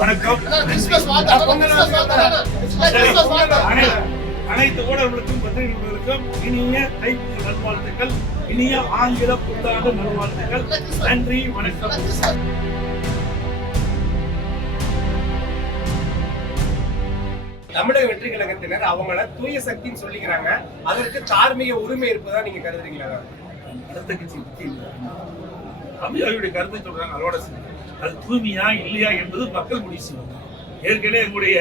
வணக்கம். அனைத்து ஊடகங்களுக்கும் பத்திரிகைகளுக்கும் இனிய தைப்பொங்கல் நல்வாழ்த்துக்கள், இனிய ஆங்கில புத்தாண்டு நல்வாழ்த்துக்கள். நன்றி, வணக்கம். தமிழக வெற்றி கழகத்தினர் அவங்கள தூய சக்தின்னு சொல்லிக்கிறாங்க. அதற்கு தார்மீக உரிமை இருப்பதா நீங்க கருதுறீங்களா? அடுத்த கட்சி அபியாவுடைய கருத்தை சொல்றாங்க. அதோட அது தூய்மையா இல்லையா என்பது மக்கள் முடிவு செய்வாங்க. ஏற்கனவே எங்களுடைய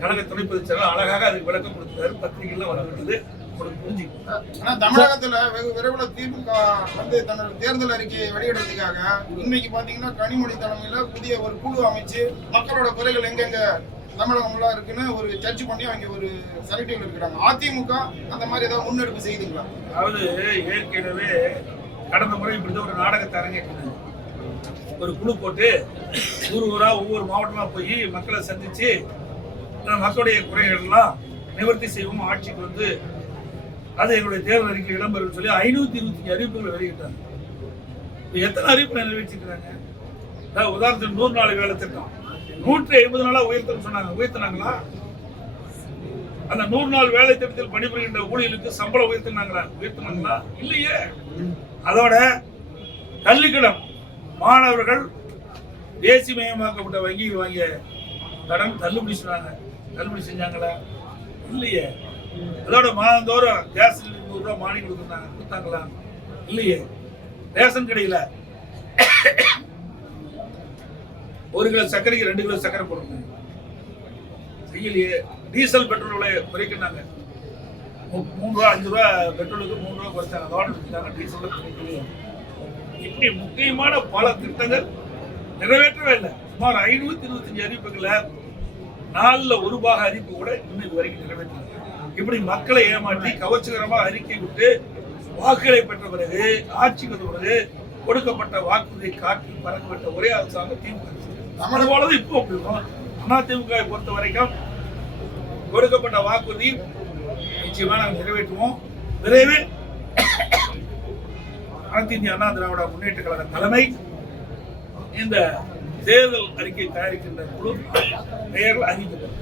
கழக துணை பொதுச் செயலாளர் அழகாக அதுக்கு விளக்கம் கொடுத்தாரு. பத்திரிகைலாம் வரவிட்டது புரிஞ்சுக்கணும். ஆனா தமிழகத்துல வெகு விரைவில் திமுக வந்து தன்னோட தேர்தல் அறிக்கையை வெளியிடுறதுக்காக இன்னைக்கு பாத்தீங்கன்னா கனிமொழி தலைமையில புதிய ஒரு குழு அமைச்சு மக்களோட குறைகள் எங்கெங்க தமிழகம் ஃபுல்லா இருக்குன்னு ஒரு சர்ச் பண்ணி அவங்க ஒரு செலக்டிவ்ல இருக்கிறாங்க. அதிமுக அந்த மாதிரி ஏதாவது முன்னெடுப்பு செய்துங்களா? அதாவது ஏற்கனவே கடந்த முறை இப்படிதான் ஒரு நாடகத்தை அரங்கேற்றினாங்க. ஒரு குழு போட்டு ஊரா ஒவ்வொரு மாவட்டமா போய் மக்களை சந்திச்சு மக்களுடைய குறைகள் எல்லாம் நிவர்த்தி செய்வோம், ஆட்சிக்கு வந்து அது எங்களுடைய தேர்தல் அறிக்கை இடம்பெறும் சொல்லி 525 அறிவிப்புகளை வெளியிட்டாங்க. எத்தனை அறிவிப்புகளை நிறைவேற்றிருக்கிறாங்க? உதாரணத்துக்கு 100 நாள் வேலை திட்டம் 150 நாளா உயர்த்தணும் சொன்னாங்க. உயர்த்தினாங்களா? அந்த 100 நாள் வேலை திட்டத்தில் பணிபுரிகின்ற ஊழியர்களுக்கு சம்பளம் உயர்த்தினாங்களா? இல்லையே. அதோட கல்விக்கடன் மாணவர்கள் தேசியமயமாக்கப்பட்ட வங்கியில் வாங்கிய கடன் தள்ளுபடி செஞ்சாங்களா? இல்லையே. அதோட மாதந்தோறும் கேஸ் 100 ரூபாய் மானியம் கொடுத்தாங்களா? இல்லையே. ரேஷன் கடையில் 1 கிலோ சர்க்கரைக்கு 2 கிலோ சர்க்கரை போடுறாங்க. செய்யலையே. டீசல் பெட்ரோலை குறைக்கிறாங்க. 3 ரூபா 5 ரூபா பெட்ரோலுக்கு 3 ரூபா குறைச்சாங்க. அதோட கொடுத்தாங்க. டீசல் குறைக்கலையே. இப்படி முக்கியமான பல திட்டங்கள் நிறைவேற்றவே இல்லை. சுமார் 525 அறிவிப்புகளை 4ல் 1 பாக அறிவிப்பு கூட இன்னும் இது வரைக்கும் நிறைவேற்ற. இப்படி மக்களை ஏமாற்றி கவர்ச்சிகரமாக அறிக்கை விட்டு வாக்குகளை பெற்ற பிறகு ஆட்சிக்கு வந்த பிறகு கொடுக்கப்பட்ட வாக்குறுதியை காட்டி பறக்கப்பட்ட ஒரே அரசாங்கம் திமுக. அது போலதான் இப்போ அதிமுக பொறுத்த வரைக்கும் கொடுக்கப்பட்ட வாக்குறுதி நிச்சயமா நாங்கள் நிறைவேற்றுவோம். விரைவில் அனைத்து இந்திய அண்ணா திராவிட முன்னேற்ற கழக தலைமை இந்த தேர்தல் அறிக்கை தயாரிக்கின்ற குழு பெயர்கள் அறிவிக்கப்படும்.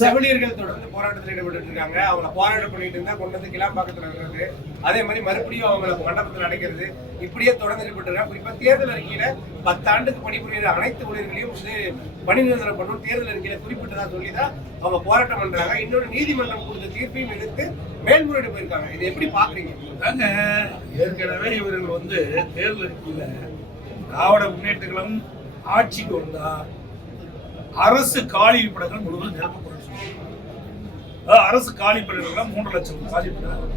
செவிலியர்கள் தொடர்ந்து போராட்டத்தில் ஈடுபட்டு இருக்காங்க. அவங்க போராட்டம் பண்ணிட்டு இருந்தா கொண்டு வந்து கிளாம்பாக்கத்தில் இருக்கிறது, அதே மாதிரி மறுபடியும் அவங்களை மண்டபத்தில் அடைக்கிறது, இப்படியே தொடர்ந்து ஈடுபட்டு இருக்காங்க. குறிப்பா தேர்தல் அறிக்கையில 10 ஆண்டுக்கு பணிபுரிகிற அனைத்து ஊழியர்களையும் பணி நிரந்தரம் பண்ணணும் தேர்தல் அறிக்கையில குறிப்பிட்டதா சொல்லிதான் அவங்க போராட்டம் பண்றாங்க. இன்னொரு நீதிமன்றம் கொடுத்த தீர்ப்பையும் எதிர்த்து மேல்முறையீடு போயிருக்காங்க. இதை எப்படி பாக்குறீங்க? ஏற்கனவே இவர்கள் வந்து தேர்தல் அறிக்கையில திராவிட முன்னேற்ற கழகம் ஆட்சிக்கு வந்தா அரசு காலிப்படங்கள் முழுவதும் நிரப்பப்படும். அரசு காலிப்படங்கள் 3 லட்சம் காலிப்படங்கள்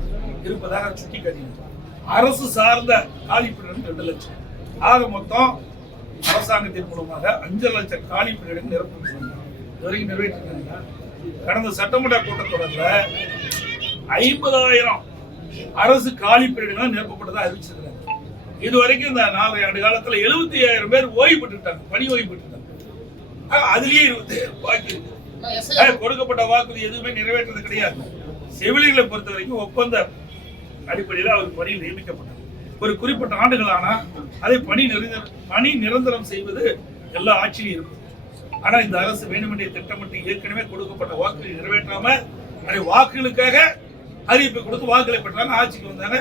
இருப்பதாக சுட்டிக்காட்டினார். அரசு சார்ந்த காலிப்படங்கள் 2 லட்சம். ஆக மொத்தம் அரசாங்கத்தின் மூலமாக 5 லட்சம் காலிப்படங்கள் நிரப்பப்படும். இதுவரைக்கும் நிறைவேற்றிருக்காங்க. கடந்த சட்டமன்ற கூட்டத்தொடர்ல 50,000 அரசு காலிப்படங்கள் நிரப்பப்பட்டதாக அறிவிச்சிருக்காங்க. இதுவரைக்கும் இந்த 4 ஆண்டு காலத்துல 75,000 பேர் ஓய்வு பெற்றுட்டாங்க, பணி ஓய்வு பெற்றுட்டாங்க. அதுலயே 20,000 பாக்கி இருக்கு. கொடுக்கப்பட்ட வாக்குறுதி எதுவுமே நிறைவேற்றது கிடையாது. செவிலியர்களை பொறுத்த வரைக்கும் ஒப்பந்த அடிப்படையில் அவர் பணியில் நியமிக்கப்பட்டார். ஒரு குறிப்பிட்ட ஆண்டுகள் ஆனா அதை பணி நிரந்தரம் செய்வது எல்லா ஆட்சியிலும் இருக்கும். ஆனா இந்த அரசு வேண்டுமென்றே திட்டமிட்டு ஏற்கனவே கொடுக்கப்பட்ட வாக்குறுதி நிறைவேற்றாம அதை வாக்குகளுக்காக அறிவிப்பை கொடுத்து வாக்குகளை பெற்றாங்க. ஆட்சிக்கு வந்தாங்க.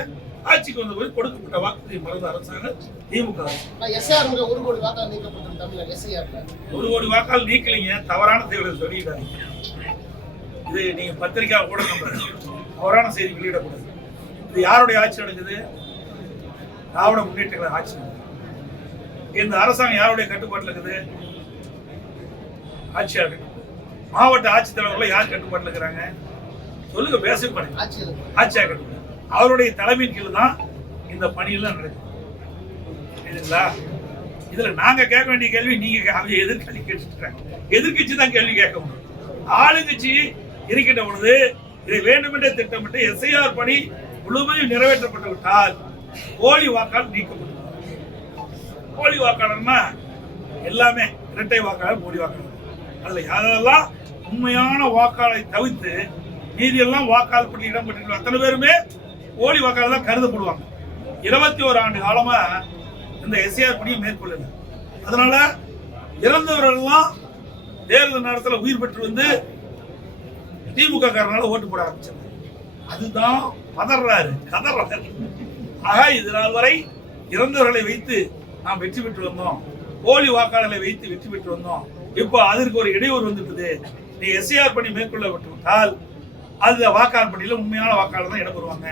ஆட்சிக்கு வந்த போது கொடுக்கப்பட்ட வாக்குறுதி மறந்த அரசாங்கம் திமுக. 1 கோடி வாக்காளர் நீக்கப்பட்டிருந்தாங்க. 1 கோடி வாக்காளர் நீக்கலைங்க. தவறான செய்திகளை சொல்லிட்டாங்க. இது நீங்க பத்திரிகை கூட தவறான செய்தி வெளியிடக்கூடாது. இது யாருடைய ஆட்சி நடக்குது? திராவிட முன்னேற்ற கழக ஆட்சி. இந்த அரசாங்கம் யாருடைய கட்டுப்பாட்டில் இருக்குது? ஆட்சியாளர் கட்டுப்பாடு. மாவட்ட ஆட்சித்தலைவர்கள் யார் கட்டுப்பாட்டில் இருக்கிறாங்க? சொல்லுங்க, பேசவே மாட்டேங்க. ஆட்சியாளர் கட்டுப்பாடு. அவருடைய தலைமையின் கீழ் தான் இந்த பணியெல்லாம் நடக்குது. இதுல நாங்க கேட்க வேண்டிய கேள்வி நீங்க எதிர்கட்சி கேட்டு எதிர்கட்சி தான் கேள்வி கேட்க முடியும். ஆளுங்கட்சி இருக்கின்ற பொழுது இதை வேண்டுமென்றே திட்டமிட்டு எஸ்ஐஆர் பணி முழுமையும் நிறைவேற்றப்பட்டு விட்டால் போலி வாக்காளர் நீக்கப்படும். போலி வாக்காளர்னா எல்லாமே இரட்டை வாக்காளர், போலி வாக்காளர். அதுல யாரெல்லாம் உண்மையான வாக்காளரை தவிர்த்து மீதியெல்லாம் வாக்காளர் பற்றி இடம் பெற்று அத்தனை பேருமே போலி வாக்காளர் தான் கருதப்படுவாங்க. 21 ஆண்டு காலமா இந்த எஸ்ஐஆர் பணியை மேற்கொள்ளல. அதனால இறந்தவர்கள்லாம் தேர்தல் நேரத்தில் உயிர் பெற்று வந்து திமுக காரனால ஓட்டு போட ஆரம்பிச்சாங்க. அதுதான் பதறாரு, கதறாரு. ஆக இது நாள் வரை இறந்தவர்களை வைத்து நாம் வெற்றி பெற்று வந்தோம், போலி வாக்காளர்களை வைத்து வெற்றி பெற்று வந்தோம். இப்போ அதற்கு ஒரு இடையூறு வந்துட்டது. நீ எஸ்ஐஆர் பணி மேற்கொள்ளப்பட்டு விட்டால் அது வாக்காளர் பணியில் உண்மையான வாக்காளர் தான் இடம்பெறுவாங்க.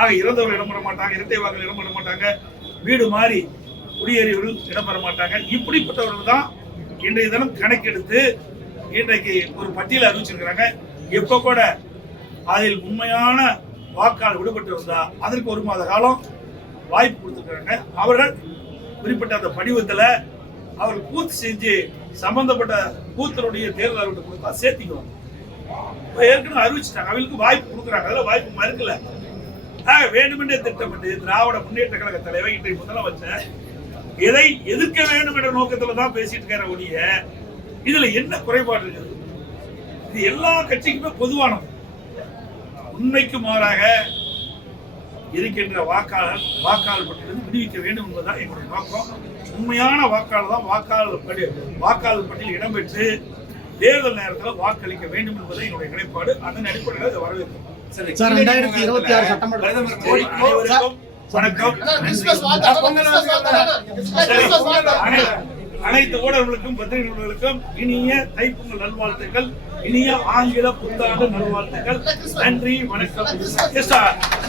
ஆக இறந்தவர்கள் இடம்பெற மாட்டாங்க, இரட்டை வாக்காளர் இடம்பெற மாட்டாங்க, வீடு மாறி குடியேறியவர்கள் இடம்பெற மாட்டாங்க. இப்படிப்பட்டவர்கள் தான் இன்றைய தினம் கணக்கெடுத்து இன்றைக்கு ஒரு பட்டியலை அறிவிச்சிருக்கிறாங்க. இப்போ கூட அதில் உண்மையான வாக்காளர் விடுபட்டு இருந்தா அதற்கு 1 மாத காலம் வாய்ப்பு கொடுத்துருக்காங்க. அவர்கள் குறிப்பிட்ட அந்த படிவத்தில் அவர்கள் பூர்த்தி செஞ்சு சம்பந்தப்பட்ட பூத்தினுடைய தேர்தல் அறிவிட்டு கொடுத்தா சேர்த்திக்குவாங்க. ஏற்கனவே அறிவிச்சுட்டாங்க, அவங்களுக்கு வாய்ப்பு கொடுக்குறாங்க, அதில் வாய்ப்பு மறுக்கல. வேண்டுமென்றே திட்டமிட்டு திராவிட முன்னேற்ற கழக தலைவர் இன்றைய முதலமைச்சர் எதை எதிர்க்க வேண்டும் என்ற நோக்கத்துல தான் பேசிட்டு இருக்கிற ஒழிய இதுல என்ன குறைபாடு இருக்குது? இது எல்லா கட்சிக்குமே பொதுவானது. உண்மைக்கு மாறாக இருக்கின்ற வாக்காளர் பட்டியலிருந்து விடுவிக்க வேண்டும் என்பதுதான் எங்களுடைய நோக்கம். உண்மையான வாக்காளர் தான் வாக்காளர் பட்டியல் இடம்பெற்று தேர்தல் நேரத்தில் வாக்களிக்க வேண்டும் என்பதை என்னுடைய நிலைப்பாடு. அதன் அடிப்படையில் இதை வரவேற்கிறோம். 2026 சட்டமன்ற வணக்கம். அனைத்து ஊடகங்களுக்கும் பத்திரிகைகளுக்கும் இனிய தைப்பொங்கல் நல்வாழ்த்துக்கள், இனிய ஆங்கில புத்தாண்டு நல்வாழ்த்துக்கள். நன்றி, வணக்கம்.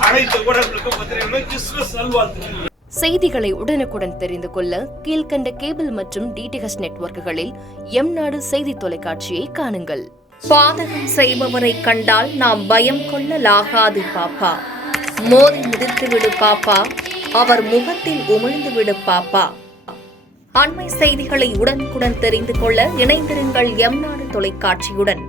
அனைத்து ஊடகங்களுக்கும் பத்திரிகைகளுக்கும் கிறிஸ்துமஸ் நல்வாழ்த்துக்கள். செய்திகளை உடனுக்குடன் தெரிந்து கொள்ள கீழ்கண்ட கேபிள் மற்றும் டிடிஎச் நெட்வொர்க்குகளில் எம்நாடு செய்தி தொலைக்காட்சியை காணுங்கள். பாதகம் செய்பவரை கண்டால் நாம் பயம் கொள்ளலாகாது பாப்பா. மோதி மிதித்துவிடு பாப்பா, அவர் முகத்தில் உமிழ்ந்துவிடு பாப்பா. அண்மை செய்திகளை உடனுக்குடன் தெரிந்து கொள்ள இணைந்திருங்கள் எம்நாடு தொலைக்காட்சியுடன்.